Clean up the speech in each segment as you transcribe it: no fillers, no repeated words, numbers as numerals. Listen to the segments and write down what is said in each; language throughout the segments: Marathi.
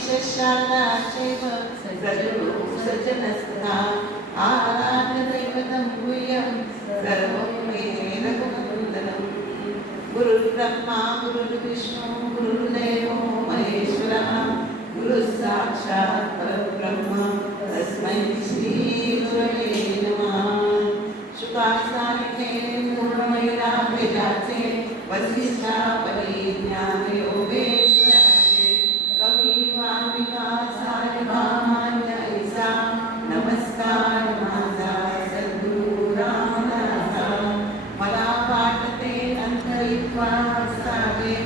शारदाचे सद्गुरु सज्जनसुधा आराध्यदैवतं गुह्यं सर्वं मे रघुनन्दनं गुरुर्ब्रह्मा गुरुर्विष्णु गुरुर्देवो महेश्वरः गुरुस्साक्षात् परब्रह्म तस्मै श्रीगुरवे नमः। शुकाचार्ये पूर्णमयिरा वेदाचे वसिष्ठा परिज्ञाने योगेश्वराचे कवी वाल्मिका सार्वभौमान्य ऐसा नमस्कार माझा सद्गुरु रामदासा। मला पाठते अंतरित्वा सागे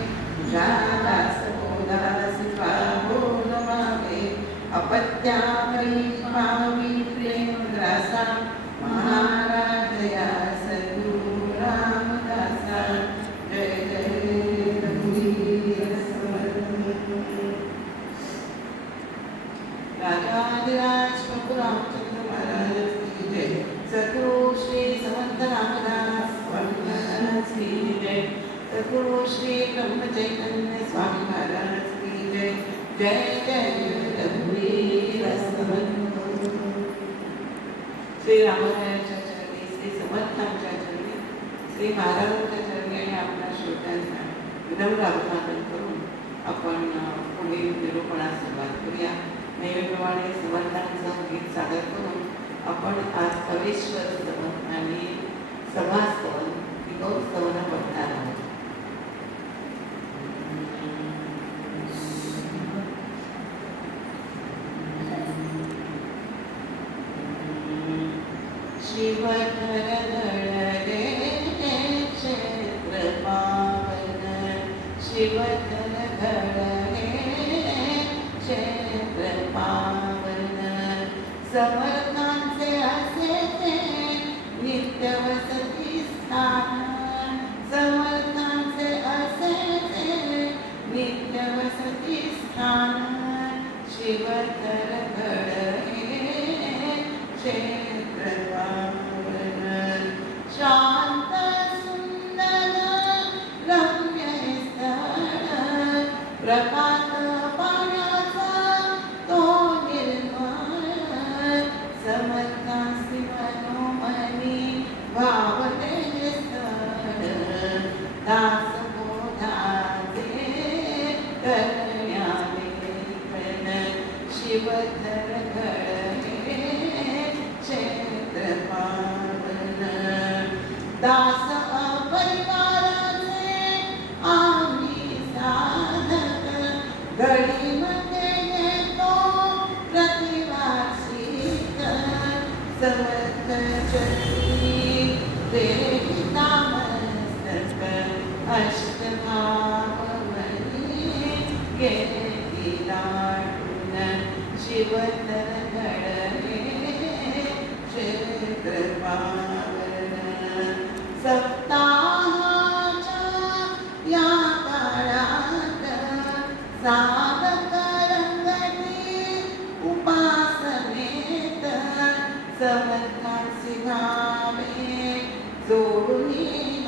दास बोधास बोल मागे अपत्यापरी पावी प्रेम ग्रासा महाराजया सद्गुरु रामदासा। जय जय रघुवीर समर्थ। राजाधिराज प्रभु रामचंद्र महाराज की जय। सद्गुरु श्री समर्थ रामदास स्वामी महाराज की जय। सद्गुरु श्री ब्रह्म चैतन्य स्वामी महाराज की जय। जय जय रघुवीर समर्थ। श्री रामाच्या चरणी श्री समर्थांच्या चरणी श्री महाराजांच्या चरणी आणि आपल्या श्रोत्यांना विनम्र अभिवादन करून आपण पुढील निरूपणास सुरुवात करूया। नेहमीप्रमाणे समर्थांचं गीत सादर करून आपण आज कवेश्वर स्तवन आणि सभास्तवन स्तवन बघणार आहोत। शिवधर धडे क्षेत्र पावन शिवधर धडे क्षेत्र पावन समर्थांचे असे ते नित्य वसती स्थान समर्थांचे असे ते नित्य वसती स्थान शिवधर धडे क्षेत्र पावन शांत सुंदर रम्य स्थळ प्रपात पाण्याचा तो निर्मळ समर्थांसी मनोमनी भावते स्थळ दास बोधाचे करण्यालेखन शिवधर घडे क्षेत्र पावन दास अपरिवाराचे आम्ही साधक घडीमध्ये येतो प्रतिवासित समर्थ चरणी प्रेरिता मस्तक अष्टभावमणी गेली दाटून शिवधर घडे क्षेत्र पावन सप्ताहाच्या या काळात साधक रंगती उपासनेत समर्थांसी भावे जोडून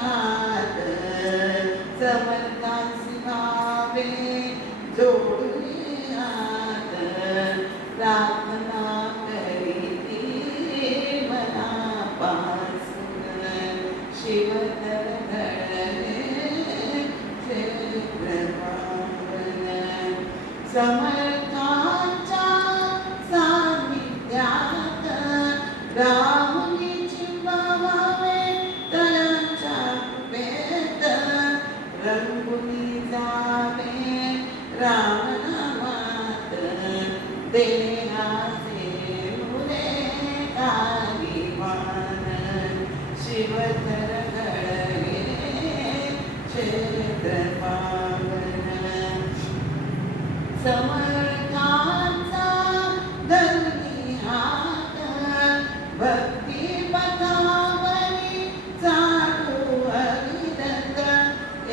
हात समर्थांसी भावे जोडून हात प्रार्थना करीती मनापासून शिवधर घडे क्षेत्र पावन समर्थांच्या सान्निध्यात राहुनी चिंबावे तरांच्या कृपेत रंगुनी जावे रामनामात देहाचे मुले कालीवान शिवधर घडे क्षेत्र पावन समर्थांचा धरुनी हात भक्ती पथावरी चालू हरिदत्त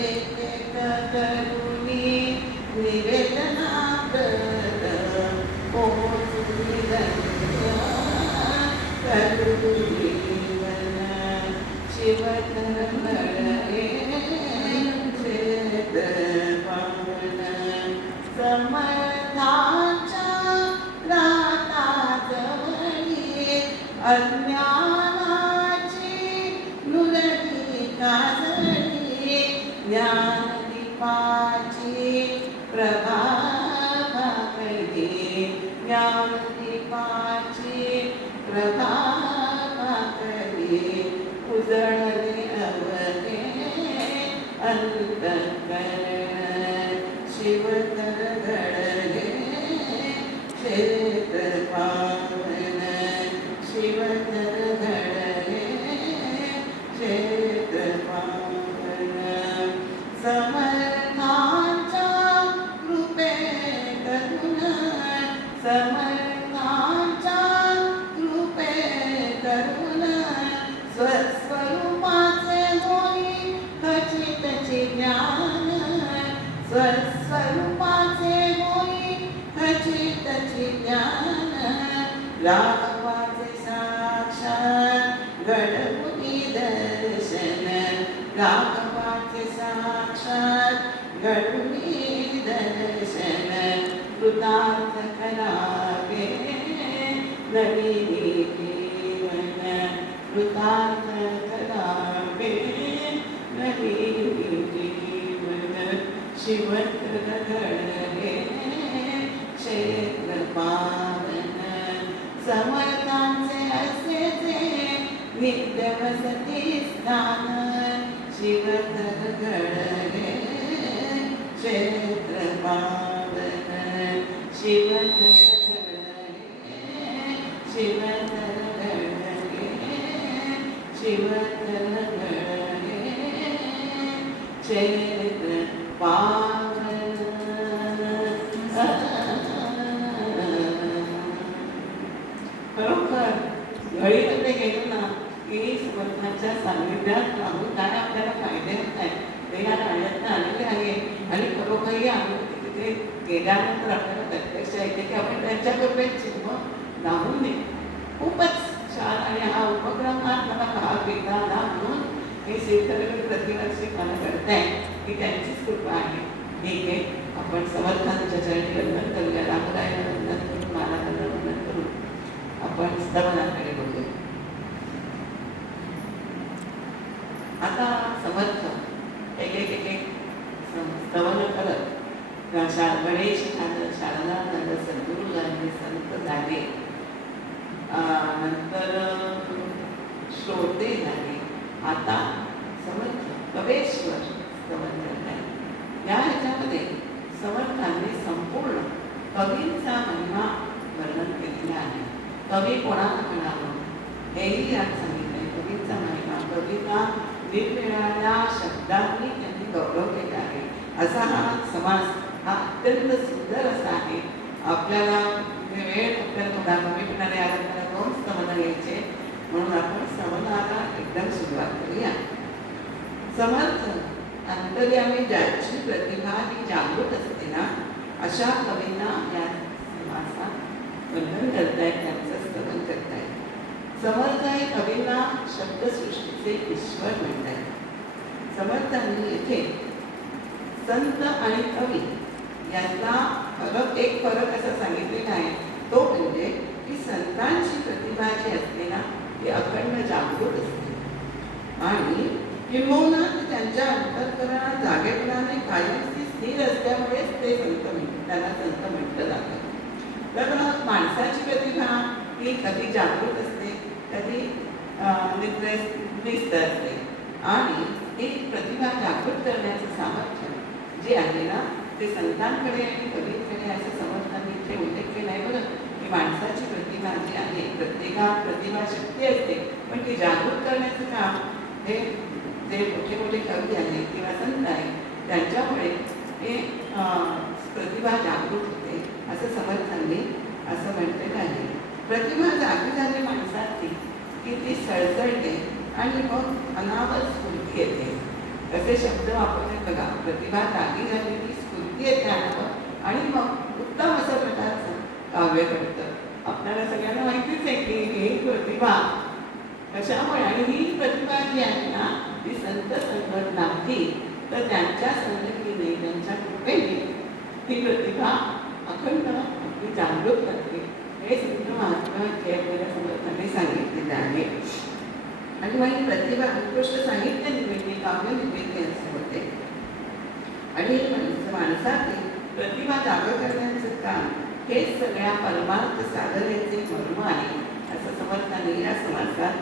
एक एक करुणी निवेदना व्रत पोचुनी दत्त करुणी शिवधर घडे क्षेत्र पावन समर्था अज्ञानाची नुरती काजळी ज्ञानदीपाची प्रभा भाकळी ज्ञानदीपाची प्रभा भाकळी उजळले अवघे अंतःकरण शिवतर घडले क्षेत्र पावन शिवतर घडले क्षेत्र पावन समर्थांच्या कृपे करुण समर्थांच्या कृपे करुण स्वस्वरूपाचे होई खचितचे ज्ञान स्वस्वरूपाचे होई खचितचे ज्ञान राघवाचे साक्षात घडमुनी दर्शन राघवाचे साक्षात घडमुनी दर्शन कृतार्थ करावे नवीनी जीवन कृतार्थ करावे नवीनी जीवन शिवत्र घडले क्षेत्र पावन समर्थांचे असेचे नित्य वसती स्थान शिवत्र घडले क्षेत्र पावन शिवत्र घडले शिवत्र घडले शिवत्र घडले क्षेत्र पावन खरोखर घडीमध्ये गेलो ना की समर्थांच्या सान्निध्यात राहून काय आपल्याला फायदे होत आहेत ते या नाण्यातनं आलेले आहे. आणि खरोखरही अनुभूती तिथे गेल्यानंतर आपल्याला प्रत्यक्ष येते की आपण त्यांच्याकडे चिन्ह लावून नये. खूपच छान. आणि हा उपक्रम हा मला भाग घेता आला म्हणून मी श्रीधरवी प्रतिवर्षी मला करताय की त्यांचीच कृपा आहे. ठीक आहे, आपण समर्थांच्या चरणी वंदन करूया, रामरायाला वंदन करून महाराजांना वंदन करून आपण स्तवनाकडे बघूया. आता समर्थ एक एक एक एक स्तवन करत गणेश झालं, शारदा झालं, सद्गुरू झाले, संत झाले, नंतर श्रोते झाले, आता समर्थ कवेश्वर स्तवन करताय. या ह्याच्यामध्ये समर्थांनी संपूर्ण कवींचा महिमा वर्णन केलेला आहे. कवी कोणाला म्हणावं हेही यात सांगितलंय. कवींचा महिमा, कविता वेगवेगळ्या शब्दांनी त्यांनी गौरव केला आहे. असा हा समास हा अत्यंत सुंदर असा आहे. आपल्याला वेळ आपल्याला थोडा कमी पडणारे आला तर 2 स्तवन घ्यायचे म्हणून आपण स्तवनाला एकदम सुरुवात करूया. समर्थ अंतर्यामी ज्याची प्रतिभा ही जागृत असते ना अशा कवींना या समासात वंदन करतायत, त्यांचं स्तवन करतायत. समर्थ हे कवींना शब्दसृष्टीचे ईश्वर म्हणतात. समर्थांनी येथे संत आणि कवी यातला एक फरक असा सांगितलेला आहे. तो म्हणजे की संतांची प्रतिभा जी असते ना ती अखंड जागृत असते आणि किंबहुना त्यांच्या अंतःकरणात जागेपणाने कायमची स्थिर असल्यामुळेच ते संत म्हणतात, त्यांना संत म्हटलं जातं. तर माणसाची प्रतिभा ही कधी जागृत असते, कधी निस्त असते. आणि ही प्रतिभा जागृत करण्याचं सामर्थ्य जे आहे ना ते संतांकडे आणि कवींकडे असं समर्थांनी इथे उल्लेख केला आहे. बरं, की माणसाची प्रतिभा जी आहे प्रत्येकात प्रतिभा शक्ती असते, पण ती जागृत करण्याचं काम हे जे मोठे मोठे कवी आहेत किंवा संत आहेत त्यांच्यामुळे हे प्रतिभा जागृत होते असं समर्थांनी असं म्हटलेलं आहे. प्रतिभा जागी झाली माणसाची की ती सळसळते आणि मग अनावर स्फूर्ती येते. असे शब्द वापरले बघा. प्रतिभा जागी झाली की स्फूर्ती येते अनावर आणि मग उत्तम असं प्रकारचं काव्य घडतं. आपल्याला सगळ्यांना माहितीच आहे की ही प्रतिभा कशामुळे, आणि ही प्रतिभा जी आहे ना ती संत संगत नाही तर त्यांच्या संगतीने त्यांच्या कृपेने ही प्रतिभा अखंड अगदी जागृत करते. हे संत महात्मा हे आपल्याला समर्थाने सांगितलेलं आहे. आणि मग ही प्रतिभा उत्कृष्ट साहित्य निर्मिती, काव्य निर्मिती असे होते. आणि माणसातील प्रतिभा जागा करण्याचं काम हे सगळ्या परमार्थ साधनेचे मर्म आहे, असं समर्थाने या समासात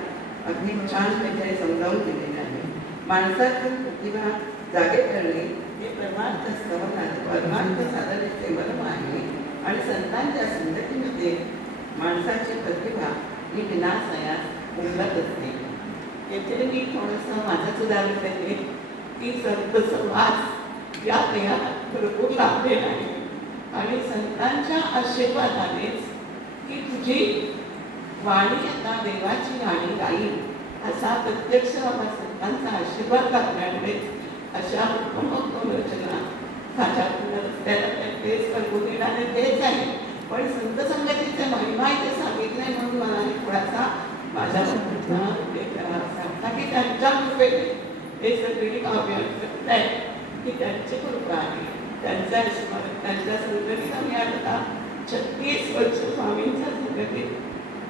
अगदी छान त्याच्याने समजावून दिलेलं आहे. माणसातील प्रतिभा जागे करणे हे परमार्थ साधनेचे मर्म आहे. आणि संतांच्या संगतीमध्ये माणसाची प्रतिभा ही विनाशयास उमलत असते. याच्याने मी थोडंसं माझंच उदाहरण देते की संत समाज या देहात भरपूर लाभलेला आहे. आणि संतांच्या आशीर्वादानेच की तुझी वाणी आता देवाची वाणी गाईल असा प्रत्यक्ष बाबा संतांचा आशीर्वाद लाभल्यामुळे अशा उत्तम रचना माझ्याकडून रस्त्याला तेच करून येणारे तेच आहे. पण संत संगतीचे महिमा इथे सांगितलंय म्हणून मला थोडासा माझ्या सांगता की त्यांच्या कृपेने हे सगळी काव्य आहे की त्यांची कृपा आहे, त्यांचा आशीर्वाद, त्यांच्या संगतीत आम्ही आता 36 वर्ष स्वामींच्या संगतीत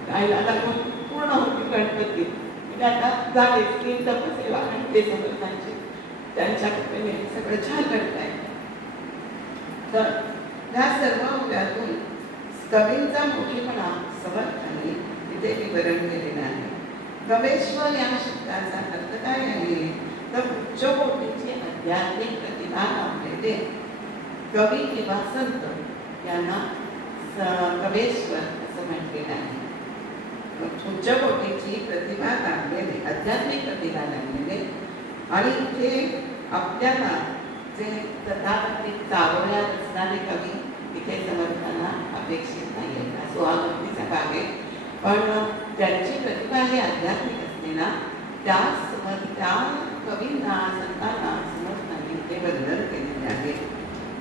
राहायला लागून पूर्ण होती गणपतीत. म्हणजे आता झाले 3 तपसेवा आणि ते समर्थांची त्यांच्या कृपेने सगळं छान घडत आहे. तर ह्या सर्व मुलातून कवींचा मोठेपणा समर्थाने इथे विवरण केलेलं आहे. गवेश्वर या शब्दाचा अर्थ काय आहे तर उच्च कोटीची आध्यात्मिक प्रतिभा लाभलेले कवी किंवा संत यांना कवेश्वर असं म्हटलेलं आहे. उच्च कोटीची प्रतिभा लाभलेले, आध्यात्मिक प्रतिभा लाभलेले. आणि इथे आपल्याला जे तथाकथित चारोळ्या रचणारे कवी इथे समर्थांना अपेक्षित नाही आहे. सुहागतीचा भाग आहे, पण ज्यांची प्रतिभा ही आध्यात्मिक असते ना त्या कवींना संतांना समर्थांनी इथे वर्णन केलेले आहे.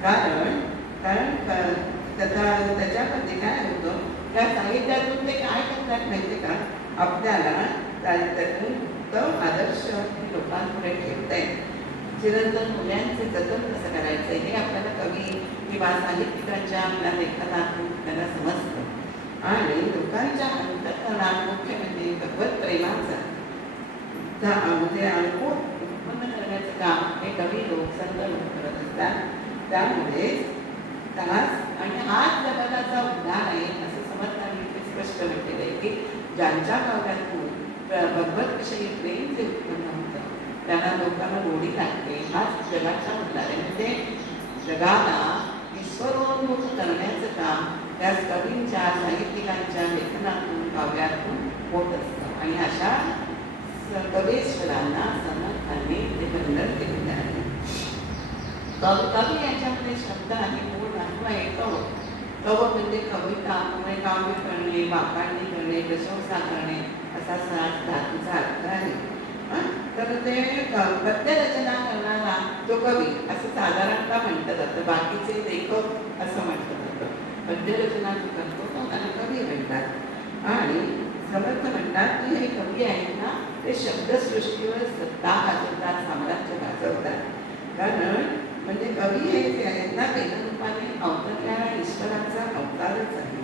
कारण त्याच्यामध्ये काय होतं त्या साहित्यातून ते काय करतात माहिती का, आपल्याला त्यातून उत्तम आदर्श लोकांपुढे ठेवता येईल. चिरंतन मूल्यांचे जतन कसं करायचं हे आपल्याला कवी किंवा साहित्यिकांच्या आपल्या लेखनातून आपल्याला समजतं. आणि लोकांच्या अंतःकरणात मुख्य म्हणजे भगवत प्रेमाचा म्हणजे अनुभव उत्पन्न करण्याचं काम हे कवी लोक, संत लोक करत असतात. त्यामुळे आणि हाच जगताचा उद्धार आहे असं समर्थांनी ते स्पष्ट म्हटलेलं आहे की ज्यांच्या काव्यातून भगवतविषयी प्रेम जे उत्पन्न होतं त्यांना लोकांना गोडी लागते. हाच जगाचा उद्धार आहे. म्हणजे जगाला ईश्वरोन्मुख करण्याचं काम त्या कवींच्या, साहित्यिकांच्या लेखनातून, काव्यातून होत असतं. आणि अशा कवेश्वरांना समर्थांनी ते वर्णन केलेलं आहे. कवी याच्यामध्ये शब्द आहे मूळ धातू आहे कव. कव म्हणजे कविता म्हणजे काव्य करणे, वाकाळणी करणे, प्रशंसा करणे असा सहज धातूचा अर्थ आहे. तर ते पद्यरचना करणारा जो कवी असं साधारणतः म्हटलं जातं. बाकीचे लेखक असं म्हटलं जातं. पद्यरचना जो करतो तो त्याला कवी म्हणतात. आणि समर्थ म्हणतात की हे कवी आहेत ना ते शब्दसृष्टीवर सत्ता गाजवतात, साम्राज्य गाजवतात. कारण म्हणजे कवी हे जे आहेत ना वेदरूपाने अवतरलेला ईश्वराचा अवतारच आहे.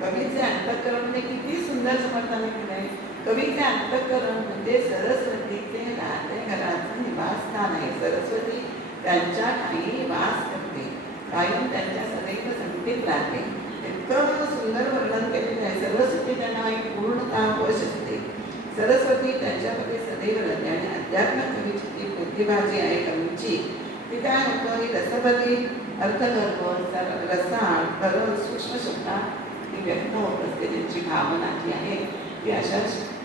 कवीचे अंतःकरण म्हणजे किती सुंदर समर्थाने केलं आहे. कवीचे अंतःकरण म्हणजे सरस्वतीचे राहते घराचं निवासस्थान आहे. सरस्वती त्यांच्या ठाई वास करते, कायम त्यांच्या सदैव संगतीत राहते. इतकं सुंदर वर्णन केलेलं आहे. सरस्वती त्यांना एक पूर्णता वश असते. सरस्वती त्यांच्यामध्ये सदैव राहते. आणि अध्यात्म कवीची ती प्रतिभा जी आहे कवीची ती काय होतं ही रसपदी अर्थगर्भ रसाळ तरल सूक्ष्म शब्दात ती व्यक्त होत असते. त्यांची भावना जी आहे ती अशा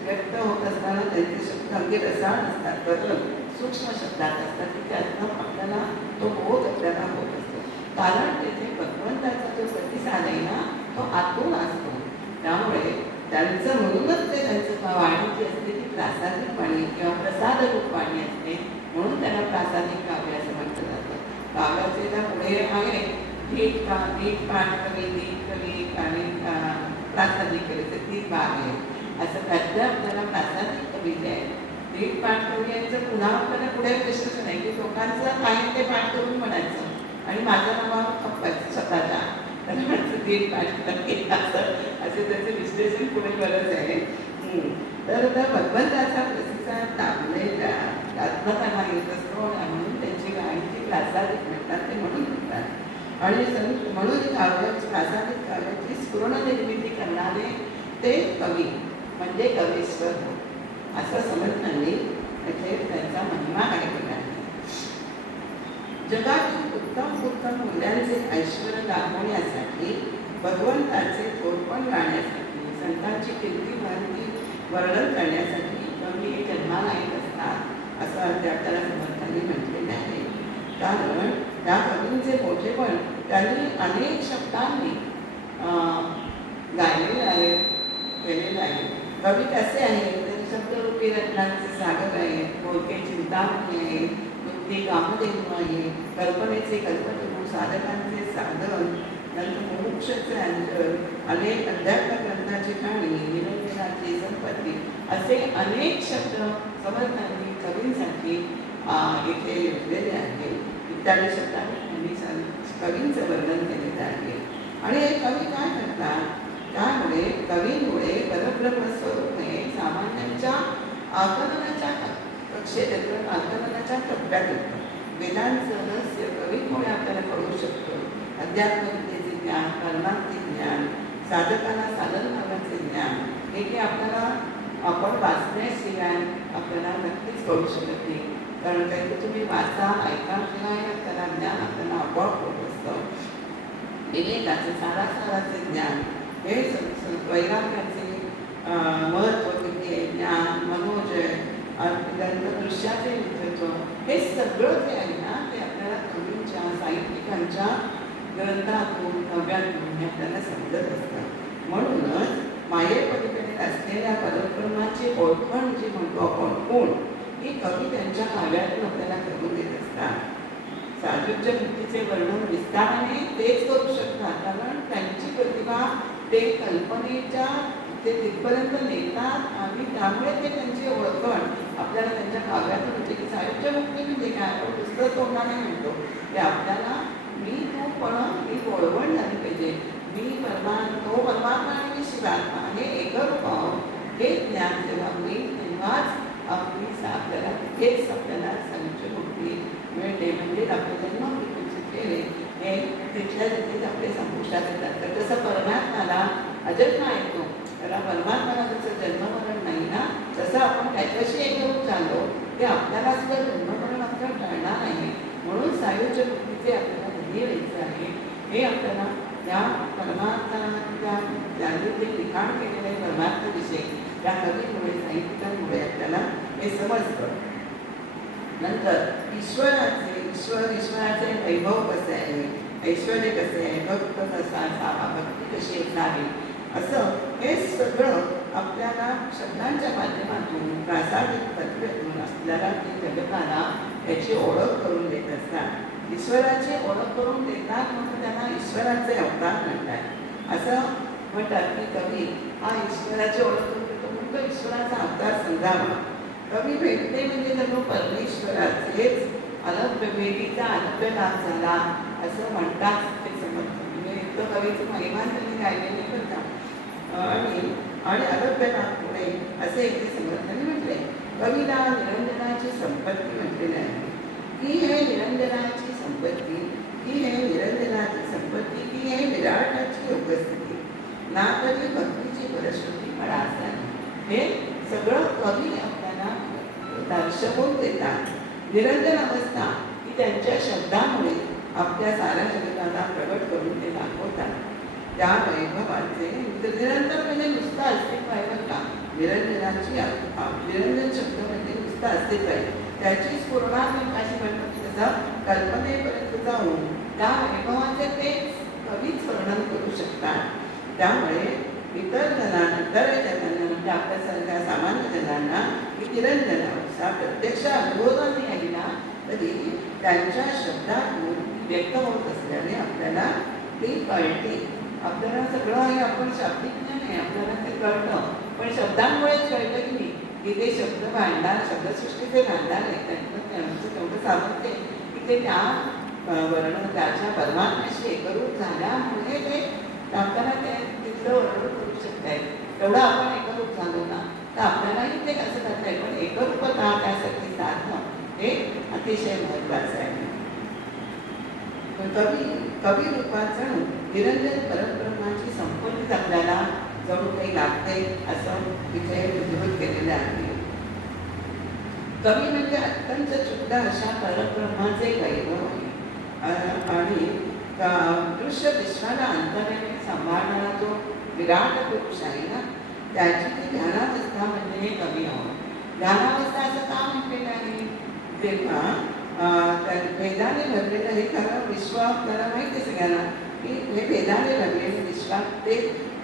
व्यक्त होत असताना त्यांचे शब्द अगदी रसाळ असतात, तरल सूक्ष्म शब्दात असतात की त्यातनं आपल्याला तो बोध आपल्याला होत असतो. कारण तेथे भगवंताचा जो प्रतिसाद आहे ना तो आतून असतो. त्यामुळे त्यांचं म्हणूनच ते त्यांचं वाणी जी असते ती प्रासादिक वाणी किंवा प्रसादरूप वाणी असते. म्हणून त्याला प्रासादिक काव्य असं म्हटलं जातं. काव्याचे त्या पुढे आहे नीट पाठ कवी, नीट कवी आणि प्रासादिक कवीचे 3 भाग आहेत. असं त्यातलं आपल्याला प्रासादिक कवी जे आहे नीट पाठ कवी यांचं पुन्हा आपल्याला पुढे प्रश्नच नाही की लोकांचं काही ते पाठ करून म्हणायचं आणि माझं नाव खपवायचं स्वतःच्या नीट पाठ कवी असं त्याचे विश्लेषण पुढे गरज आहे. तर त्या भगवंताचा प्रतिसाद लाभलेला आत्मकथा येत असतो म्हणून त्यांची गाणीची प्रासादिक म्हणतात, ते म्हणून म्हणतात. आणि म्हणून काव्याची प्रासादिक काव्याची स्फुरण निर्मिती करणारे ते कवी म्हणजे कवीश्वर असं समजताना म्हणजे त्यांचा महिमा काय केला आहे. जगातील उत्तम मूल्यांचे ऐश्वर दाखवण्यासाठी, भगवंताचे थोरपण गाण्यासाठी, संतांची कीर्ती भारती वर्णन करण्यासाठी कवी जन्माला येत असतात असं आपल्याला समर्थांनी म्हटलेलं आहे. कारण त्या कवींचे मोठेपण त्यांनी अनेक शब्दांनी गायलेले आहे, केलेलं आहे. कवी कसे आहेत तर शब्दरूपी रत्नांचे सागर आहेत, बोलके चिंतामणी आहेत, वृत्ती कामधेनू आहे, कल्पनेचे कल्पतरू, साधकांचे साधन, नंतर मोक्षाचे अंतर, अनेक अध्यात्म ग्रंथाची खाणी, निरंजनाची संपत्ती असे अनेक शब्द समर्थांनी कवींसाठी इथे योजलेले आहे. इत्यादी शब्दांनी त्यांनी कवींचं वर्णन केलेलं आहे. आणि हे कवी काय करतात, त्यामुळे कवींमुळे परब्रह्मस्वरूप हे सामान्यांच्या आकलनाच्या कक्षेत येतं, आकलनाच्या टप्प्यात येतं. वेदांचं रहस्य कवींमुळे आपल्याला कळू शकतो. अध्यात्मविद्येचे ज्ञान, कर्माचे ज्ञान, साधकाला साधन मार्गाचे ज्ञान हे की आपल्याला आपण वाचण्याशिवाय आपल्याला नक्कीच कळू शकत नाही. कारण काही तर तुम्ही वाचा, ऐका, शिवाय आपल्याला ज्ञान आपल्याला आपोआप होत असतं. विवेकाचे सारासाराचे ज्ञान, हे वैराग्याचे महत्त्व किती आहे, ज्ञान, मनोजय, दृश्याचे नेतृत्व, हे सगळं जे आहे ना ते आपल्याला कवींच्या, साहित्यिकांच्या ग्रंथातून, काव्यातून हे आपल्याला समजत असतं. म्हणूनच मायेपलीकडे असलेल्या परब्रह्माची ओळखण जी म्हणतो आपण कोण, ही कवी त्यांच्या काव्यातून आपल्याला करून देत असतात. सायुज्य वृत्तीचे वर्णन विस्ताराने तेच करू शकतात, कारण त्यांची प्रतिभा ते कल्पनेच्या ते तिथपर्यंत नेतात आणि त्यामुळे ते त्यांची ओळखण आपल्याला त्यांच्या काव्यातून होते. की सायुज्य मुक्ती म्हणजे काय, आपण पुस्तक तोंडाने म्हणतो ते आपल्याला मी तू पण ही ओळवण झाली पाहिजे. मी तो परमात्मा आणि मी शिवात्मा हे एकरूप हे ज्ञान जेव्हा मी तेव्हाच आपल्याला तिथेच आपल्याला सायुज्य मुक्ती मिळते. म्हणजे आपले जन्ममृत्यूचे केले हे तिथल्या तिथेच आपले संपुष्टात येतात. तर तसं परमात्माला अजन्मा येतो, त्याला परमात्माला जसं जन्ममरण नाही ना, तसं आपण त्याच्याशी एकरूप झालो ते आपल्याला सुद्धा जन्ममरण आपल्याला टळणार नाही. म्हणून सायुज्य मुक्तीचे आपल्याला धनी व्हायचं आहे. हे आपल्याला त्या परमात्मा ज्यांनी ते लिखाण केलेलं आहे परमात्म्याविषयी त्या कवीमुळे, साहित्यिकांमुळे आपल्याला हे समजतं. नंतर ईश्वराचे वैभव कसे आहे, ऐश्वर कसे आहे, भक्त कसा असावा, भक्ती कशी असावी, असं हे सगळं आपल्याला शब्दांच्या माध्यमातून, प्रासादिक तत्वातून आपल्याला ते जगताला याची ओळख करून देत असतात. ईश्वराची ओळख करून देतात म्हणून त्यांना ईश्वराचे अवतार म्हणतात. असं म्हणतात की कवी हा ईश्वराची ओळख करून देतो म्हणून तो ईश्वराचा अवतार समजावा. कवी भेटणे म्हणजे जणू परमेश्वराचेच अलभ्य भेटीचा अलभ्य लाभ झाला असं म्हणतात ते समजतं. म्हणजे इतकं कवीचं महिमान त्यांनी गायलेले करतात. आणि अलभ्य लाभ पुढे असे एकटे समर्थांनी म्हटले. कवीला निरंजनाची संपत्ती म्हटलेली आहे. ही हे निरंजनाची संपत्ती, ही हे निरंजनाची संपत्ती, ही हे विराटाची उपस्थिती, ना तरी भक्तीची फलश्रुती मला असावी. हे सगळं कवी आपल्याला दर्शवून देतात. निरंजन अवस्था ही त्यांच्या शब्दामुळे आपल्या साऱ्या जगताला प्रगट करून ते दाखवतात. त्या वैभवाचे निरंतर म्हणजे नुसतं अस्तित्व आहे बरं का. निरंजन शब्द म्हणजे नुसतं अस्तित्व आहे. त्याची स्फुरणा अशी म्हणतात तसं कल्पनेपर्यंत जाऊन त्या वैभवाचे ते कवीच वर्णन करू शकतात. त्यामुळे इतर जनांना म्हणजे आपल्यासारख्या सामान्य जनांना ही निरंजन अवस्था प्रत्यक्ष अनुभवता नाही आली ना तरी त्यांच्या शब्दातून व्यक्त होत असल्याने आपल्याला ती कळते. आपल्याला सगळं हे आपण शाब्दिक नाही आपल्याला ते कळतं, पण शब्दांमुळेच कळतं की नाही की ते शब्द भांडार, शब्दसृष्टीचे भांडार आहे. त्यांचं तेवढं सामर्थ्य की ते त्या त्याच्या परमात्म्याशी एकरूप झाल्यामुळे ते आपल्याला ते तिथलं वर्णन करू शकतात. तेवढं आपण एकरूप झालो ना तर आपल्यालाही ते कसं करता येईल. पण एकरूपता त्यासाठी साधणं हे अतिशय महत्त्वाचं आहे. कवी रूपात जणू निरंजन परब्रह्माची संपत्तीच आपल्याला जणू काही लागते असं तिथे विधिवत केलेलं आहे. कवी म्हणजे अत्यंत शुद्ध अशा परब्रह्माचे वैभव आणि दृश्य विश्वाला अंतराने सांभाळणारा जो विराट पुरुष आहे ना त्याची ती ध्यानावस्था म्हणजे हे कवी आहोत. ध्यानावस्था असं का म्हटलेलं आहे तेव्हा वेदाने भरलेलं हे खरं विश्व आपल्याला माहिती आहे सगळ्यांना की हे वेदाने भरलेले विश्वात ते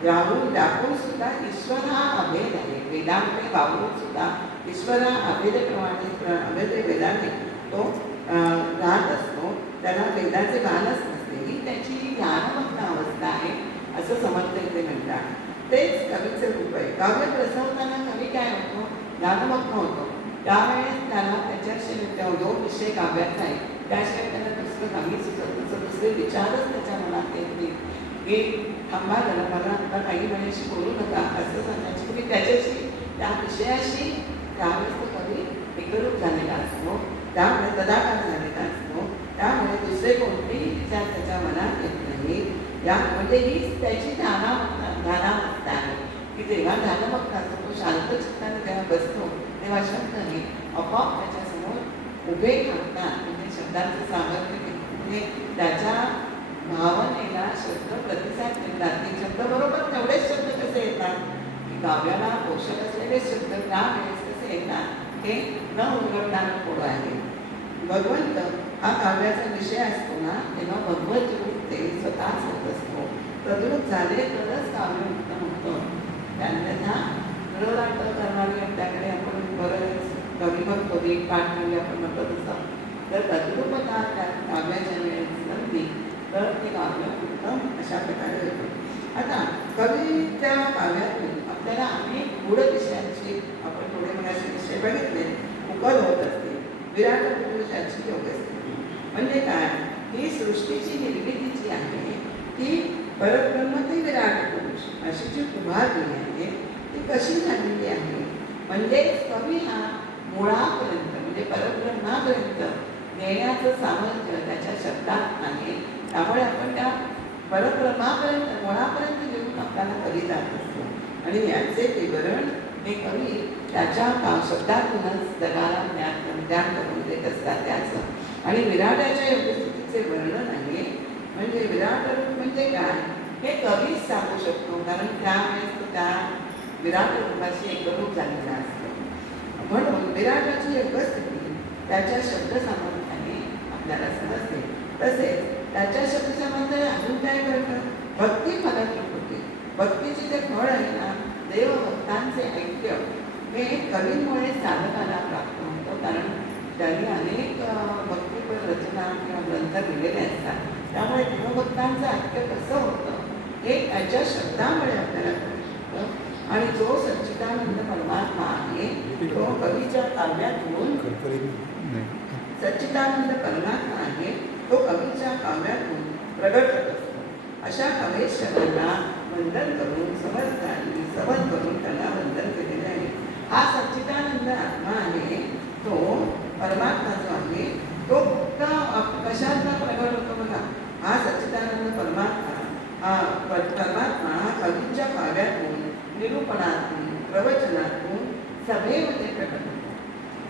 राहून दाखवून सुद्धा ईश्वर हा अभेद आहे. वेदांकडे वावरून सुद्धा ईश्वर हा अभेदप्रमाणे अभेद वेदाने तो राहत असतो. त्याला वेदाचे भानच नसते. ही त्याची ध्यानमग्न अवस्था आहे असं समर्थ इथे म्हणतात. तेच कवीचे रूप आहे. काव्य प्रसवताना कवी काय होतो ध्यानमग्न होतो. त्यावेळेस त्याला त्याच्याशी जो विषय काव्याचा आहे त्याशिवाय त्याला दुसरं कमी सुचत नसतं. दुसरे विचारच त्याच्या मनात येत नाही की थांबा झालं मला आता काही वेळेशी बोलू नका असं सांगायची. तुम्ही त्याच्याशी त्या विषयाशी त्यावेळेस तो कवी एकरूप झालेला असतो. त्यामुळे तदाकार झालेला असतो. त्यामुळे दुसरे कोणतेही विचार त्याच्या मनात येत नाही. या म्हणजे हीच त्याची ध्यानावस्था आहे की जेव्हा ध्यानमग्न असतो तो शांत चित्ताने जेव्हा बसतो तेव्हा शब्दाने आपोआप त्याच्यासमोर उभे थांबतात. म्हणजे शब्दांचं सामर्थ्य म्हणजे त्याच्या भावनेला शब्द प्रतिसाद देतात. ते शब्द बरोबर तेवढेच शब्द कसे येतात की काव्याला पोषक असलेले शब्द त्यावेळेस कसे येतात हे न उलगडणारं कोड आहे. भगवंत हा काव्याचा विषय असतो ना तेव्हा भगवत रूप ते स्वतःच होत असतो. तद्रूप झाले तरच काव्य उत्तम होतं. अन्यथा रडाट करणारी आपल्याकडे आपण बरंच कवी बघतो एक पाठ म्हणजे आपण म्हणतो तसं जर तद्रूपता त्या काव्याच्या वेळेस नसली तर ते काव्य उत्तम अशा प्रकारे होतं. आता कवीच्या काव्यातून आपल्याला अनेक गूढ विषयांची आपण थोडे मगाशी विषय बघितले उकल होत असते. विराट पुरुषाची योगस्थिती म्हणजे काय ही सृष्टीची निर्मिती जी आहे ती परब्रह्म ते विराट पुरुष अशी जी उभारली आहे ती कशी झालेली आहे. म्हणजे कवी हा मुळापर्यंत म्हणजे परब्रह्मापर्यंत नेण्याचं सामर्थ्य त्याच्या शब्दात आहे. त्यामुळे आपण त्या परब्रह्मापर्यंत मुळापर्यंत घेऊन आपल्याला कवी जात असतो. आणि याचे विवरण हे कवी त्याच्या शब्दातूनच जगाला ज्ञान करून देत असतात त्याचं. आणि विराटाच्या योगस्थितीचे वर्णन आहे. म्हणजे विराट रूप म्हणजे काय हे कवीच सांगू शकतो. कारण त्यावेळेस तो त्या विराट रूपाशी एकरूप झालेला असतो. म्हणून विराटाची योगस्थिती त्याच्या शब्द सामर्थ्याने आपल्याला समजते. तसेच त्याच्या शब्द सामर्थ्याने अजून काय करतं भक्ती फलरूप होते. भक्तीचे जे फळ आहे ना देवभक्तांचे ऐक्य हे कवींमुळे साधकाला प्राप्त होतं. कारण त्यांनी अनेक भक्तीपर रचना किंवा ग्रंथ लिहिलेले असतात. त्यामुळे देवभक्तांचं ऐक्य कसं होतं हे त्याच्या शब्दामुळे आपल्याला कळू शकतं. आणि जो सच्चिदानंद परमात्मा आहे तो कवीच्या काव्यातून सच्चिदानंद परमात्मा आहे तो कवीच्या काव्यातून प्रगट होत असतो. अशा कवेश्वरांना वंदन करून समर्थांनी समन करून त्यांना वंदन केलेले आहे. हा सच्चिदानंद आत्मा आहे तो परमात्मा जो आहे तो फक्त कशाचा प्रगट होतो बघा. हा सच्चिदानंद परमात्मा हा कवीच्या काव्यातून निरूपणातून प्रवचनातून सभेमध्ये प्रकट होतो.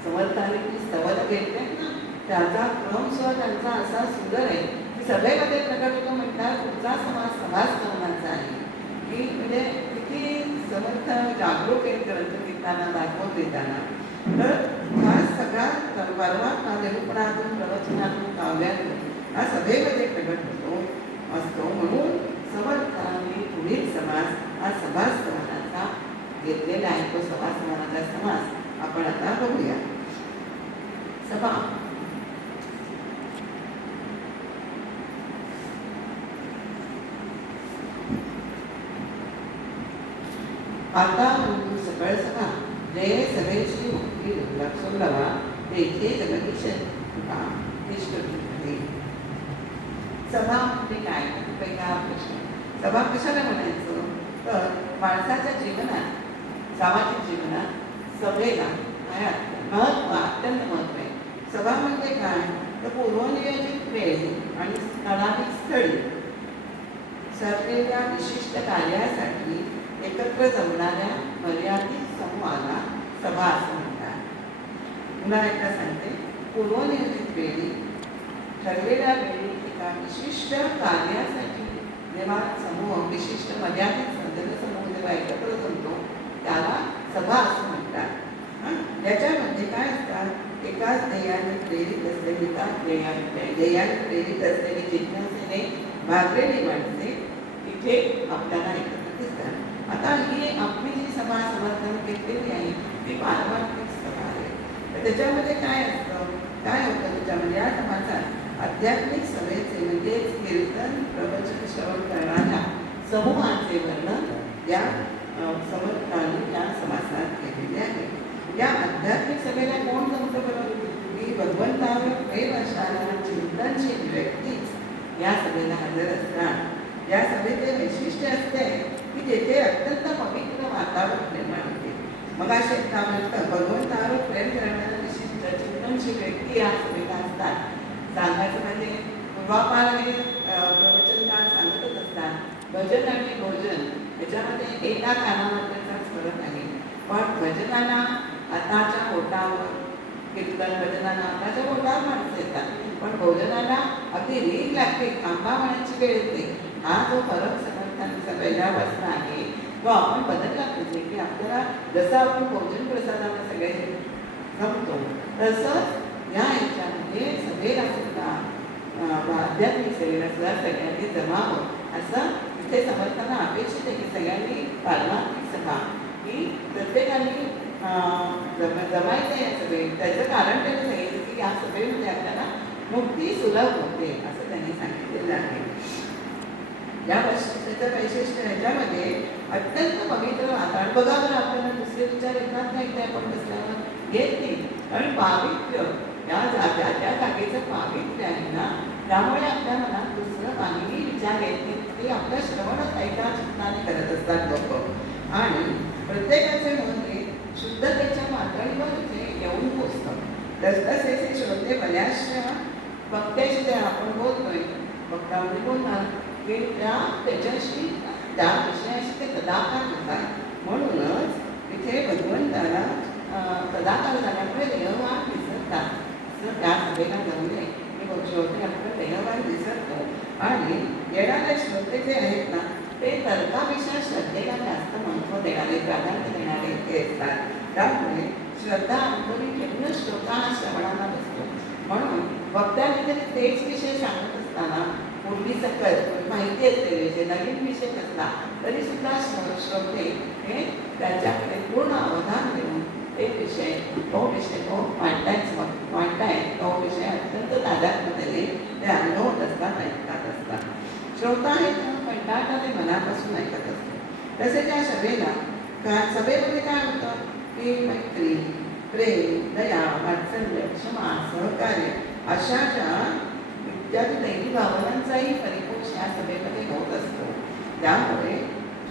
समर्थाने ती स्तवन घेतले ना त्याचा क्रम सुद्धा त्यांचा असा सुंदर आहे की सभेमध्ये प्रकट होतो म्हटल्यावर पुढचा समाज सभास्तवनाचा आहे की म्हणजे किती समर्थ जागरूक आहे ग्रंथ लिहिताना दाखवून देताना. तर हा सगळा परमात्मा निरूपणातून प्रवचनातून काव्यातून हा सभेमध्ये प्रकट होतो असतो. म्हणून समर्थांनी पुढील समास हा सभास्तवनाचा घेतलेला आहे. तो सभास्तवनाचा समास आपण आता बघूया. सभा आता म्हणून सकळ सभा जय सगळेची मुक्ती लक्षून लावा तेथे जगदीश सभा म्हणजे काय पहिला प्रश्न. सभा कशाला म्हणायचं तर माणसाच्या जीवनात, सामाजिक जीवनात सभेला महत्त्व, अत्यंत महत्त्व आहे. सभा म्हणजे काय, तर पूर्वनियोजित वेळी आणि ठराविक स्थळी ठरलेल्या विशिष्ट कार्यासाठी एकत्र जमणाऱ्या मर्यादित समूहाला सभा असं म्हणतात. पुन्हा एकदा सांगते, पूर्वनियोजित वेळी ठरलेल्या वेळी एका विशिष्ट कार्यासाठी जेव्हा समूह, विशिष्ट मर्यादित जनसमूह जेव्हा एकत्र जमतो त्याला सभा असं म्हणतात. याच्यामध्ये काय असतात, एकाच ध्येयाने प्रेरित असलेली, ध्येयाने प्रेरित असलेली, जिज्ञासेने भागलेली माणसे तिथे आपल्याला एकत्र दिसतात. आता ही आपली जी सभा समर्थन घेतलेली आहे ती पारमार्थिक सभा आहे. तर त्याच्यामध्ये काय असतं, काय होतं त्याच्यामध्ये, या समाजात आध्यात्मिक सभेचे म्हणजे कीर्तन प्रवचन श्रवण करणाऱ्या समूहाचे वर्णन या समर्थाने या समाजात केलेले आहे. या आध्यात्मिक सभेला कोण जमतं बरं, की भगवंतावर प्रेम असणारा चिंतनशील व्यक्तीच या सभेला हजर असतात. या सभेचे वैशिष्ट्य असते की जेथे अत्यंत पवित्र वातावरण निर्माण होते. मग असे का म्हणतं, भगवंतावर प्रेम करणारा विशिष्ट चिंतनशील व्यक्ती या सभेला असतात. सांगायचं म्हणजे पूर्वापार प्रवचनकार सांगतच असतात, भजन आणि भोजन याच्यामध्ये एका कानामध्येचाच फरक आहे. पण भजनाला आताच्या ओटावर, कीर्तन भजनाला आताच्या ओटावर माणसं येतात, पण भोजनाला अगदी रीत लागते, थांबा म्हणायची वेळ येते. हा जो फरक समर्थांचा पहिल्यापासून आहे तो आपण बदलला पाहिजे, की आपल्याला जसं आपण भोजन प्रसादाला सगळे जमतो तसंच या ह्याच्यामध्ये सभेला सुद्धा, आध्यात्मिक सेवेला सुद्धा सगळ्यांनी जमावं असं इथे समर्थांना अपेक्षित आहे. की सगळ्यांनी पारमार्थिक सभा ही प्रत्येकाने जमायचं आहे या सभेत. त्याचं कारण त्यांनी सांगितलं की या सभेमध्ये आपल्याला मुक्ती सुलभ होते असं त्यांनी सांगितलेलं आहे. या त्याचं वैशिष्ट्य ह्याच्यामध्ये अत्यंत पवित्र वातावरण. बघा बरं, आपल्याला दुसरे विचार येतात नाही, ते आपण बसल्यावर येत नाही. आणि पावित्र्य, या त्या जागेचं पावित्र्य आहे ना, त्यामुळे आपल्या मनात दुसरं काहीही विचार येत नाही. ते आपल्या श्रवणच एका चित्ताने करत असतात लोक. आणि प्रत्येकाचे मन हे शुद्धतेच्या पातळीवर इथे येऊन पोचतं. तसतसे श्रोते बऱ्याचशा वक्त्याशी जे आपण बोलतोय, वक्तामध्ये बोलणार की त्याच्याशी, त्या विषयाशी ते तदाकार होतात. म्हणूनच इथे भगवंताला तदाकार झाल्यामुळे देहभान विसरतात. असं त्या सभेला जमले की श्रोते आपलं देहभान विसरतो. आणि येणारे श्रोते जे आहेत ना, ते तर्कापेक्षा श्रद्धेला जास्त महत्त्व देणारे, प्राधान्य देणारे ते असतात. त्यामुळे श्रद्धा अंतरी ठेवूनच श्रोता हा श्रवणाला बसतो. म्हणून वक्त्याने जरी तेच विषय सांगत असताना पूर्वी सकट माहिती असलेले विषय, नवीन विषय नसला तरी सुद्धा श्रोते हे त्याच्याकडे पूर्ण अवधान देऊन ते विषय, तो मांडतायत तो विषय अत्यंत तादात्म्यतेने ते अनुभवत असतात, ऐकतात असतात. श्रोता हे कंटाळता ते मनापासून ऐकत असतो. तसेच या सभेमध्ये काय होतं की मैत्री, प्रेम, दया, वात्सल्य, क्षमा, सहकार्य अशा ज्या इत्यादी दैवी भावनांचाही परिपोष या सभेमध्ये होत असतो. त्यामुळे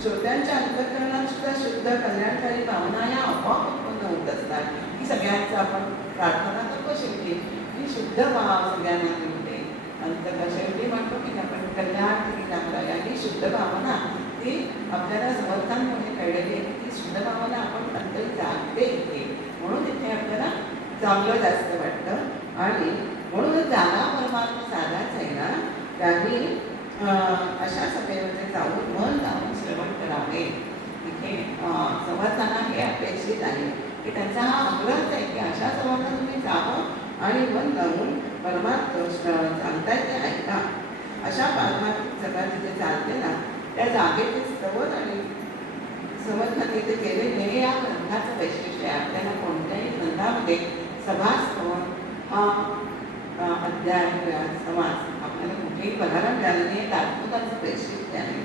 श्रोत्यांच्या अंतःकरणात सुद्धा शुद्ध कल्याणकारी भावना या आपोआप उत्पन्न होत असतात. की सगळ्यांचं आपण प्रार्थना करतो शेवटी की शुद्ध भाव सगळ्यांना मिळते. शेवटी म्हणतो की आपण कल्याण या ही शुद्ध भावना ती आपल्याला समर्थांमध्ये कळलेली आहे. ती शुद्ध भावना आपण नंतर जागते इथे, म्हणून इथे आपल्याला चांगलं जास्त वाटतं. आणि म्हणूनच जागा परमार्थ साधायचं आहे ना, त्यांनी अशा सभेमध्ये जाऊन मन लावून श्रवण करावे. इथे समर्थांना हे अपेक्षित आहे की त्यांचा हा आग्रहच आहे की अशा सभांना तुम्ही जावं आणि मन लावून परमार्थ सांगताय ते ऐका. अशा पारमार्थिक सभा जिथे चालते ना, त्या जागेचे स्तवन आणि समर्थन तिथे केलेले हे या ग्रंथाचं वैशिष्ट्य आहे. आपल्याला कोणत्याही ग्रंथामध्ये सभास्तवन हा अध्याय समाज आपल्याला कुठेही बघायला मिळालं नाही. तात्पुरताचं वैशिष्ट्य आहे.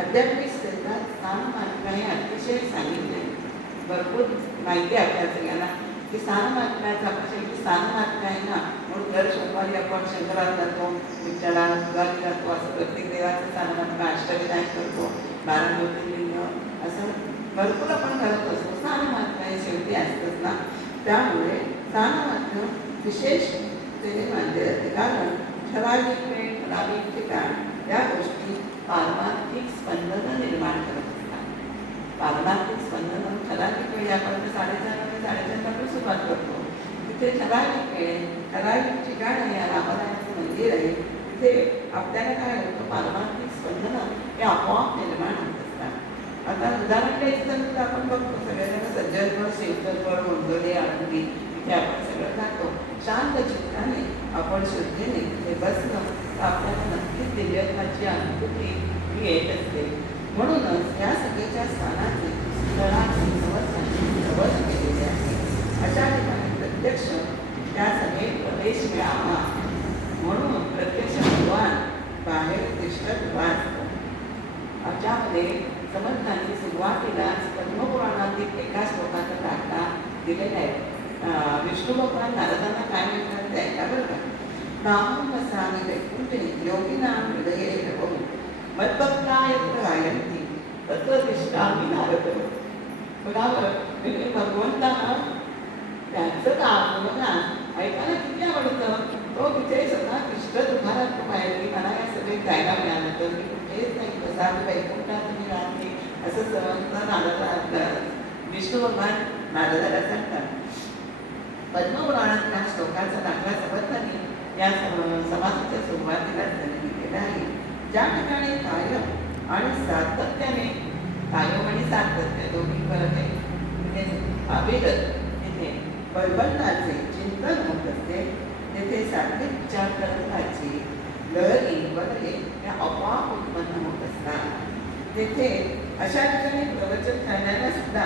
आध्यात्मिक क्षेत्रात स्थानमात्रा हे अतिशय सांगितले, भरपूर माहिती आहे आपल्या सगळ्यांना की स्थानमात्राचं आपण शेवटी स्थानमात्रा आहे ना. म्हणून दर सोमवारी आपण शंकरात जातो, विठ्ठला जातो, असं प्रत्येक देवाचं स्थानमात्रा अष्टविनायक करतो, 12 ज्योतिर्लिंग भरपूर आपण करत असतो. स्थानमात्र हे शेवटी असतंच ना. त्यामुळे स्थानमात्र विशेषतेने मानले जाते, कारण ठराविक वेळ, ठराविक ठिकाण या गोष्टी पारमार्थिक स्पंदनं निर्माण करत असतात. पारमार्थिक स्पंदनं ठराविक वेळी आपण 4:30 सुरुवात करतो. तिथे ठराविक वेळ, ठराविक ठिकाण आहे, रामरायाचं मंदिर आहे. तिथे आपल्याला काय होतं, पारमार्थिक स्पंदनं हे आपोआप निर्माण होत असतात. आता उदाहरण द्यायचं तर आपण बघतो सगळ्यांना सज्जनगड, शिवतरगड, गोंधळे, आळंदी इथे आपण सगळं जातो. शांत चित्ताने आपण श्रद्धेने तिथे बसलं तर आपल्याला नक्कीच दिव्यत्वाची अनुभूती येत असते. म्हणूनच या सगळ्याच्या स्थानाचे प्रबोध केलेले आहे. अशा ठिकाणी प्रत्यक्ष त्या सगळेत प्रवेश मिळावा म्हणून प्रत्यक्ष भगवान बाहेर तिष्ठत उभा असतो. ज्यामध्ये समर्थांनी सुरुवातीलाच पद्मपुराणातील एका श्लोकाचा दाखला दिलेला आहे. विष्णू भगवान नारदांना काय म्हणतात ते ऐका बरं का. नाहं वसामि वैकुंठे योगिनां हृदये रवौ मद्भक्ता यत्र गायन्ति तत्र तिष्ठामि नारद. बरोबर, म्हणजे भगवंतांना त्यांचं गुणगान ऐकायला किती आवडतं. तो तिथे सगळा तिष्ठत उभा राहतो बाहेर की मला या सगळे जायला मिळालं तर मी कुठेच नाही बसा वैकुंठात तुम्ही राहते असं सर्वांचा नारदा विष्णू भगवान नारदाला सांगतात. पद्मपुराणातल्या श्लोकाचा दाखला समर्थांनी या समाजाच्या सुरुवातीला दिलेला आहे. ज्या ठिकाणी कायम आणि सातत्याने, कायम आणि सातत्य दोन्ही फरक आहे, म्हणजे अविरत तिथे बळवंताचे चिंतन होत असते. तेथे सात्विक विचार करण्याची लहरी वगैरे त्या आपोआप उत्पन्न होत असतात. तेथे अशा ठिकाणी प्रवचन करण्याला सुद्धा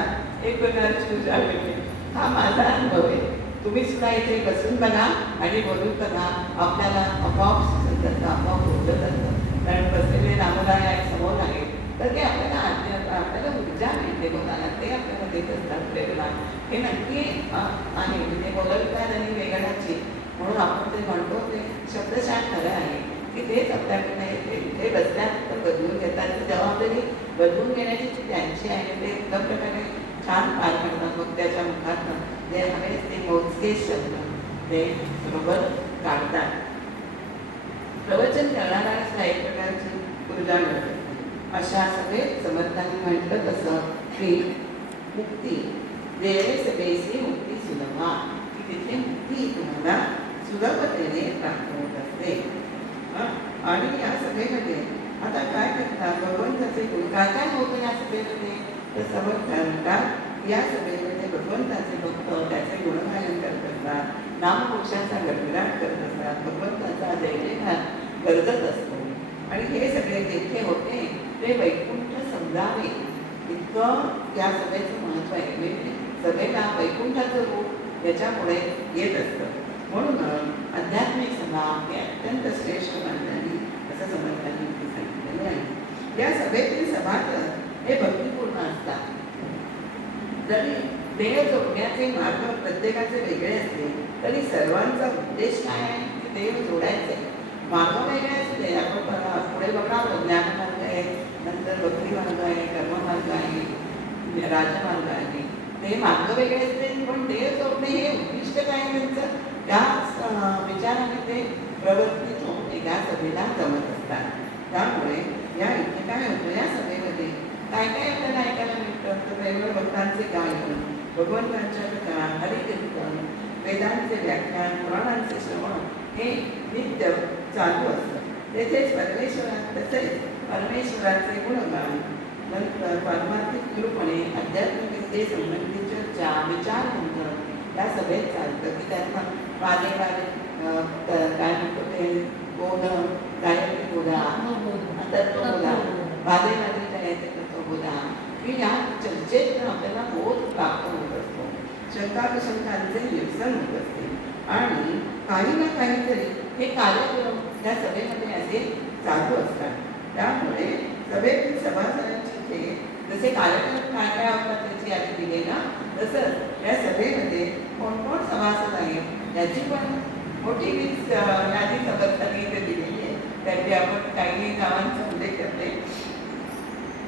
एक प्रकारची ऊर्जा मिळते. हा माझा अनुभव आहे. तुम्ही सुद्धा इथे बसून बघा आणि बोलून बघा, आपल्याला आपोआप सुचत असतं, आपोआप होत असतं. कारण बसलेले रामराया समोर आहे तर ते आपल्याला ऊर्जा मिळते बोलायला, ते आपल्याला देत असतात प्रेरणा. हे नक्की आहे, म्हणजे बोलतात आणि वेगळ्याची म्हणून आपण ते म्हणतो ते शब्दशः खरं आहे की तेच आपल्याकडनं येते. ते बसल्यात तर बदलून घेतात, ती जबाबदारी बदलून घेण्याची त्यांची आहे. ते एकदम प्रकारे छान पार करतात. मग त्याच्या मुखातनं जे हवे ते मोजके शब्द ते बरोबर काढतात. प्रवचन करणाऱ्याला एक प्रकारची ऊर्जा मिळते. अशा सगळे समर्थांनी म्हटलं तसं की मुक्ती देवे सगळेची मुक्ती सुलभा, की तिथे मुक्ती तुम्हाला सुलभतेने प्राप्त होत असते. आणि या सभेमध्ये आता काय करतात, भगवंताचे गुण काय काय होतं या सभेमध्ये तर समर्थ म्हणतात या सभेमध्ये भगवंताचे भक्त त्याचे गुणगायन करत असतात, नाममोक्षाचा गडगडाट करत असतात, भगवंताचा जयजयकार गरजत असतो. आणि हे सगळे जेथे होते ते वैकुंठ समजावे इतकं या सभेचं महत्त्व आहे. म्हणजे सभेला वैकुंठाचं रूप याच्यामुळे येत असतं. म्हणून आध्यात्मिक सभा हे अत्यंत श्रेष्ठ मानली असं समर्थांनी सांगितलेलं आहे. या सभेतील सभासद हे भक्तिपूर्ण असतात. जरी देह जोडण्याचे मार्ग प्रत्येकाचे वेगळे असले तरी सर्वांचा उद्देश काय आहे की देह जोडायचे. मार्ग वेगळे असते. आपण पुढे बघणार ज्ञानमार्ग आहे, नंतर भक्ती मार्ग आहे, कर्ममार्ग आहे, राजमार्ग आहे. ते मार्ग वेगळे असते पण देह जोडणे हे उद्दिष्ट काय त्यांचं त्या विचाराने ते प्रवृत्तीत होऊन या सभेला जमत असतात. त्यामुळे या इथे काय होतं, या सभेमध्ये काय काय आपल्याला ऐकायला मिळतं तर वेगवेगळ्या भक्तांचे गायन, भगवंतांच्या कथा, हरिकीर्तन, वेदांचे व्याख्यान, पुराणांचे श्रवण हे नित्य चालू असतं. तेथेच तसेच परमेश्वराचे गुणगान, नंतर पारमार्थिक निरूपणे, आध्यात्मिक विद्येसंबंधी चर्चा, विचारमंथन या सभेत चालतं. की त्यांना वादे काय म्हणतो ते बोध, गायत्री बोधा, तत्वबोधा, वादे जयाचे तत्वबोधा, की या चर्चेत आपल्याला बोध प्राप्त होत असतो. शंकाकुशंकांचे निरसन होत असते आणि काही ना काहीतरी हे कार्यक्रम त्या सभेमध्ये असे चालू असतात. त्यामुळे सभेतील सभासदांची ते जसे कार्यक्रम काय काय होतात त्याची यादी दिली ना, तसंच या सभेमध्ये कोण कोण सभासद आहेत याची पण मोठी यादी समर्थांनी इथे दिलेली आहे. त्याची आपण काही नावांचा उल्लेख करते.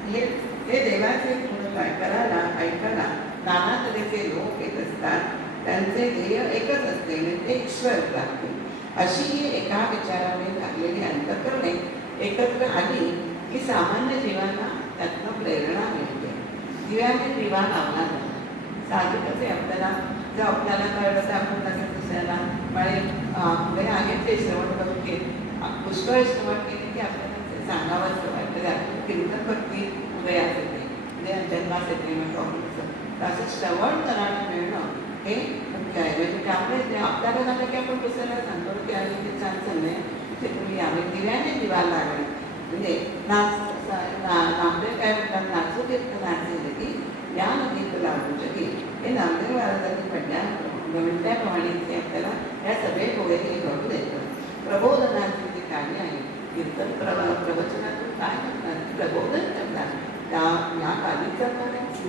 हे हे देवाचे गुण करायला ऐकायला नाना तऱ्हेचे लोक येत असतात. त्यांचे ध्येय एकच असते, म्हणजे ईश्वर प्राप्ती. अशी ही एका विचाराने लागलेली अंतःकरणे एकत्र आली की सामान्य जीवांना त्यातनं प्रेरणा मिळते. दिव्याने दिवा लावला जातो. साहजिकच आहे, आपल्याला कळलं तर आपण लगेच दुसऱ्याला पुढे आहेत ते श्रवण करून पुष्कळ श्रवण केले की आपल्याला ते सांगावंच वाटतं. आपलं कीर्तन भक्ती उदयास येते, म्हणजे जन्मास येते म्हणतो. असं श्रवण करायला मिळणं हे मुख्य आहे. म्हणजे त्यामुळे ते आपल्याला झालं की आपण दुसऱ्याला सांगतो की आम्ही ते छान चाललंय, ते तुम्ही यावे. दिव्याने दिवा लागणे म्हणजे नामदेव काय म्हणतात, नाचू कीर्तनाचे जगी ज्ञान गीत लागू जगी. हे नामदेव महाराजांनी म्हटल्याप्रमाणे ते आपल्याला या सगळे हे घडू देतं. प्रबोधनाचे जे कार्य आहे, कीर्तन प्रवचनातून काय करतात, प्रबोधन करतात. या कालीचा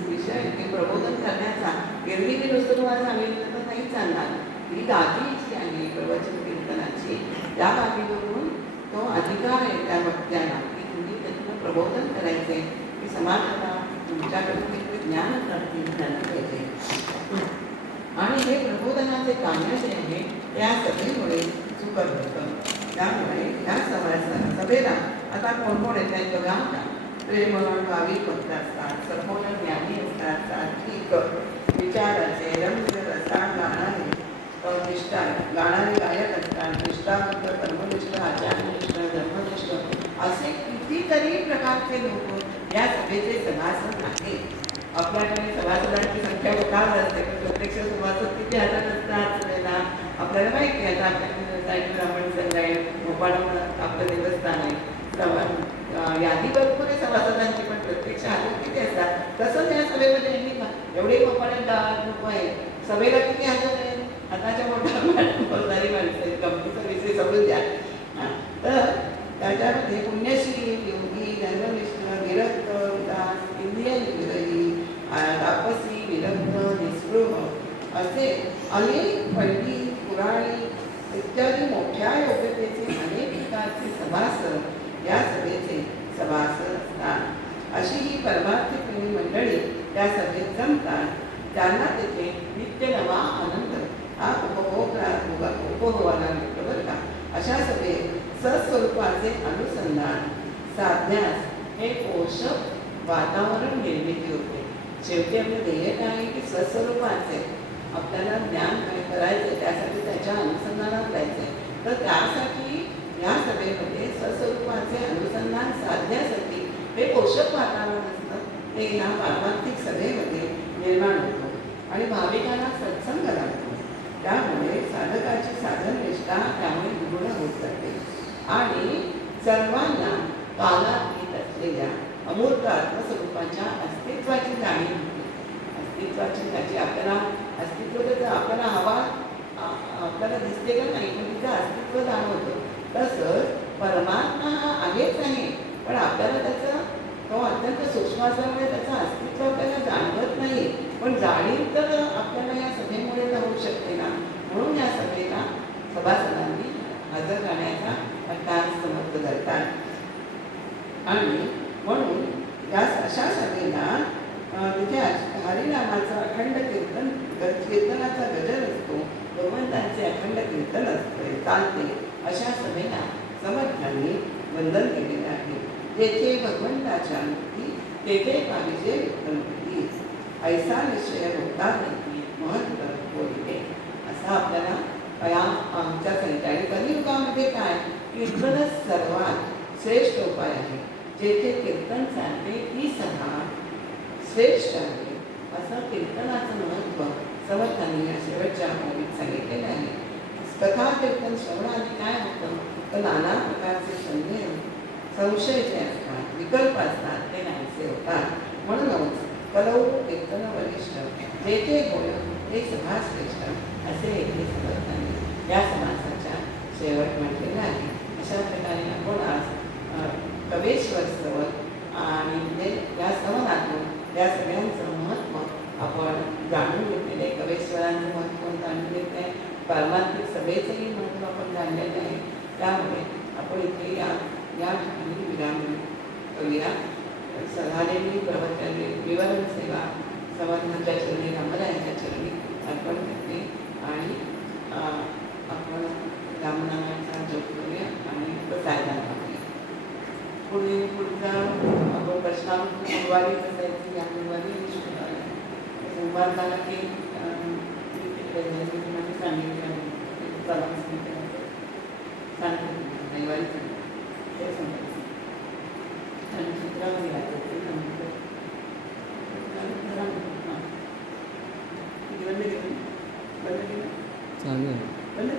विषय ते प्रबोधन करण्याचा. एरवी मी नुसतं तुम्हाला सांगितलं तर नाही चालणार. ही गादी जी आहे प्रवचन कीर्तनाची, त्या गादीवरून तो अधिकार आहे त्या भक्त्याला की तुम्ही त्यातून प्रबोधन करायचे, की समाजाला तुमच्याकडून एक ज्ञान प्राप्ती झालं पाहिजे. आणि हे प्रबोधनाचे कार्य जे आहे त्या सभेमुळे सुकर होतं. त्यामुळे या सभेला आता कोण कोण येतात बघा. प्रेमळ भाविक भक्त असतात, सखोल ज्ञानी असतात, सात्विक विचाराचे रंग रसाळ गाणारे गायक असतात, निष्ठावंत कर्मनिष्ठ आचारनिष्ठ धर्मनिष्ठ असे कितीतरी प्रकारचे लोक या सभेचे सभासद आहेत. आपल्याकडे सभासदांची संख्या बघावी असते, पण प्रत्यक्ष सभासद किती हजार असतात सभेला आपल्याला माहिती आहे. आता आपल्याकडे ब्राह्मण संघ आहे, भोपाळ आपलं देवस्थान आहे, यादी भरपूर आहे सभासदांची, पण प्रत्यक्ष हाजर किती असतात. तसंच या सभेमध्ये एवढे भोपाळ्यात गावात लोक आहेत, सभेला किती हजर आहेत. आताच्या मोठ्या बोलणारी माणसं कंपनीचा विषय समजून द्या. तर त्याच्यामध्ये पुण्यश्री, योगी, धर्मनिष्ठ, विरक्त, उदास, इंद्रिय विरही, तापसी, विरक्त, निस्पृह असे अनेक पंडित, पुराणी इत्यादी मोठ्या योग्यतेचे अनेक प्रकारचे सभासद या सभेचे सभासद असतात. अशी ही परमार्थप्रेमी मंडळी त्या सभेत जमतात. त्यांना तेथे नित्य नवा आनंद हा उपभोगाला मिळतो बरं का. अशा सभेत सस्वरूपाचे अनुसंधान साधण्यास हे पोषक वातावरण निर्मिती होते. शेवटी आपलं ध्येय काय आहे की सस्वरूपाचे आपल्याला ज्ञान काय करायचं, त्यासाठी त्याच्या अनुसंधानात जायचं. तर त्यासाठी या सभेमध्ये सस्वरूपाचे अनुसंधान साधण्यासाठी हे पोषक वातावरण असतं, ते या पारमार्थिक सभेमध्ये निर्माण होतं आणि भाविकांना सत्संग लागतो. त्यामुळे साधकाची साधन निष्ठा त्यामुळे पूर्ण होत जाते आणि सर्वांना कालातीत असलेल्या अमूर्त आत्मस्वरूपाच्या अस्तित्वाची जाणीव होते. अस्तित्वाची त्याची आपल्याला अस्तित्व त्याचं आपल्याला हवा आपल्याला दिसते का नाही, पण तिचं अस्तित्व जाणवतं. तसंच परमात्मा हा आहेच आहे, पण आपल्याला त्याचं तो अत्यंत सूक्ष्म असल्यामुळे त्याचं अस्तित्व आपल्याला जाणवत नाही, पण जाणीव तर आपल्याला या सभेमुळे तर होऊ शकते ना. म्हणून या सभेला सभासदांनी हजर राहण्याचा अट्टाहास समर्थ धरतात. आणि म्हणून या अशा सभेला तिथे हरिनामाचा अखंड कीर्तनाचा गजर असतो, भगवंतांचे अखंड कीर्तन असते चालते. अशा सभेला समर्थांनी वंदन केलेले आहे. जेथे भगवंताच्या मूर्ती तेथे पाहिजे विठ्ठलमूर्ती, ऐसा निश्चय होता महत्व बोलते. असं आपल्याला या आमच्या संहिता. आणि कलियुगामध्ये काय, कीर्तनच सर्वात श्रेष्ठ उपाय आहे. जेथे कीर्तन चालते ती सभा श्रेष्ठ आहे. असं कीर्तनाचं महत्त्व समर्थांनी या शेवटच्या भागात सांगितलेलं आहे. कथा कीर्तन श्रवणाने काय होतं, तर नाना प्रकारचे संशय जे असतात, विकल्प असतात, ते नाहीसे होतात. म्हणूनच कलौ कीर्तन वरिष्ठ जेथे होय ते सभा श्रेष्ठ असे येथे समर्थांनी या समासाच्या शेवट म्हटलेला आहे. अशा प्रकारे आपण आज कवेश्वर स्तवन आणि म्हणजे या स्तवनातून या सगळ्यांचं महत्त्व आपण जाणून घेतलेले. कवेश्वरांचं महत्त्व जाणून घेतलं आहे, पारमार्थिक सभेचंही महत्त्व आपण जाणलेलं आहे. त्यामुळे आपण इथे या ठिकाणी विराम करूया. झालेली प्रवचने विवरण सेवा समाधानाच्या चरणी रामरायांच्या चरणी अर्पण करते आणि आपण रामनामाचा जप करूया आणि प्रसारदान करूया. पुढचा आपण प्रश्नांक गुरुवारी बसायचं या गुरुवारी सोमवार झाला की तुम्हाला सांगितलं रविवारी ते सांगितलं आणि चित्रामध्ये राहायचं बंद केलं चालेल. बंद